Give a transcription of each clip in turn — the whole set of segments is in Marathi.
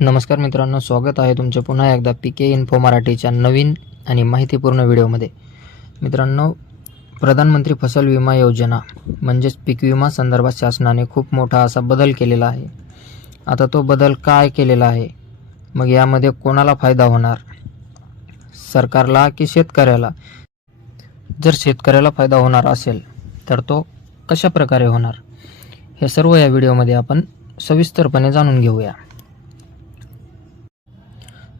नमस्कार मित्रांनो, स्वागत आहे तुमचे पुन्हा एकदा पीके इन्फो मराठीच्या नवीन आणि माहितीपूर्ण व्हिडिओमध्ये। मित्रांनो, प्रधानमंत्री फसल विमा योजना म्हणजेच पीक विमा संदर्भात शासनाने खूप मोठा असा बदल केलेला आहे। आता तो बदल काय केलेला आहे, मग यामध्ये कोणाला फायदा होणार, सरकारला की शेतकऱ्याला? जर शेतकऱ्याला फायदा होणार असेल तर तो कशा प्रकारे होणार, हे सर्व या व्हिडिओमध्ये आपण सविस्तरपणे जाणून घेऊया।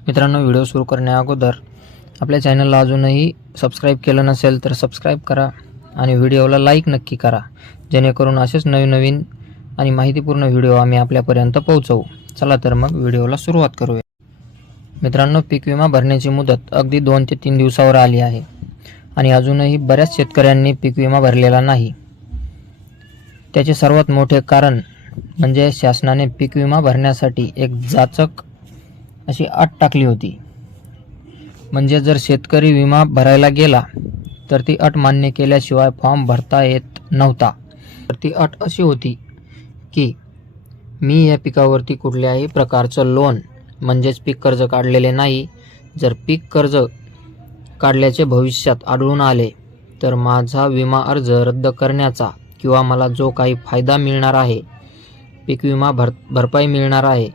मित्रांनो, व्हिडिओ सुरू करण्या अगोदर आपल्या चॅनलला अजूनही सबस्क्राईब केलं नसेल तर सबस्क्राईब करा आणि व्हिडिओला लाईक नक्की करा, जेणेकरून असेच नवीन आणि माहितीपूर्ण व्हिडिओ आम्ही आपल्यापर्यंत पोहोचवू। चला तर मग व्हिडिओला सुरुवात करूया। मित्रांनो, पीक विमा भरण्याची मुदत अगदी 2 ते 3 दिवसावर आली आहे आणि अजूनही बऱ्याच शेतकऱ्यांनी पीक विमा भरलेला नाही। त्याचे सर्वात मोठे कारण म्हणजे शासनाने पीक विमा भरण्यासाठी एक जाचक अशी अट टाकली होती। म्हणजे जर शेतकरी विमा भरायला गेला तर ती अट मान्य केल्याशिवाय फॉर्म भरता येत नव्हता। तर ती अट अशी होती की मी या पिकावरती कुठल्याही प्रकारचं लोन म्हणजेच पीक कर्ज काढलेले नाही। जर पीक कर्ज काढल्याचे भविष्यात आढळून आले तर माझा विमा अर्ज रद्द करण्याचा किंवा मला जो काही फायदा मिळणार आहे, पीक विमा भरपाई मिळणार आहे,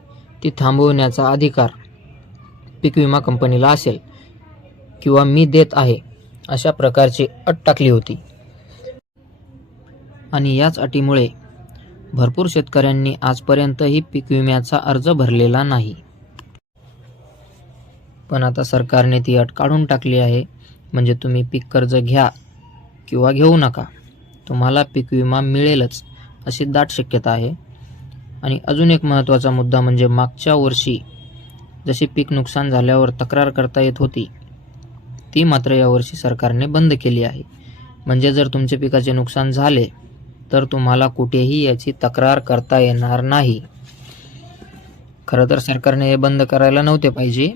ती थांबवण्याचा अधिकार पीक विमा कंपनीला असेल किंवा मी देत आहे, अशा प्रकारची अट टाकली होती। आणि याच अटीमुळे भरपूर शेतकऱ्यांनी आजपर्यंतही पीक विम्याचा अर्ज भरलेला नाही। पण आता सरकारने ती अट काढून टाकली आहे। म्हणजे तुम्ही पीक कर्ज घ्या किंवा घेऊ नका, तुम्हाला पीक विमा मिळेलच अशी दाट शक्यता आहे। आणि अजून एक महत्त्वाचा मुद्दा म्हणजे मागच्या वर्षी जशी पीक नुकसान झाल्यावर तक्रार करता येत होती, ती मात्र यावर्षी सरकारने बंद केली आहे। म्हणजे जर तुमचे पिकाचे नुकसान झाले तर तुम्हाला कुठेही याची तक्रार करता येणार नाही। खरं तर सरकारने हे बंद करायला नव्हते पाहिजे,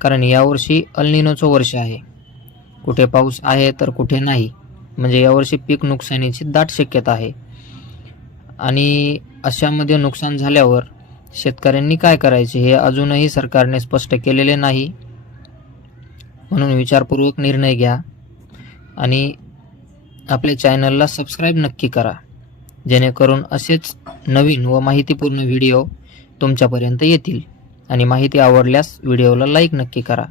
कारण यावर्षी अल निनोचं वर्ष आहे। कुठे पाऊस आहे तर कुठे नाही। म्हणजे यावर्षी पीक नुकसानीची दाट शक्यता आहे। आणि अशामध्ये नुकसान झाल्यावर शेतकऱ्यांनी काय करायचे हे अजूनही सरकारने स्पष्ट केलेले नाही। म्हणून विचारपूर्वक निर्णय घ्या आणि आपल्या चॅनलला सबस्क्राईब नक्की करा, जेणेकरून असेच नवीन व माहितीपूर्ण व्हिडिओ तुमच्यापर्यंत येतील। आणि माहिती आवडल्यास व्हिडिओला लाईक नक्की करा।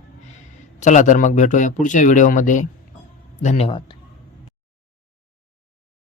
चला तर मग भेटूया पुढच्या व्हिडिओमध्ये। धन्यवाद।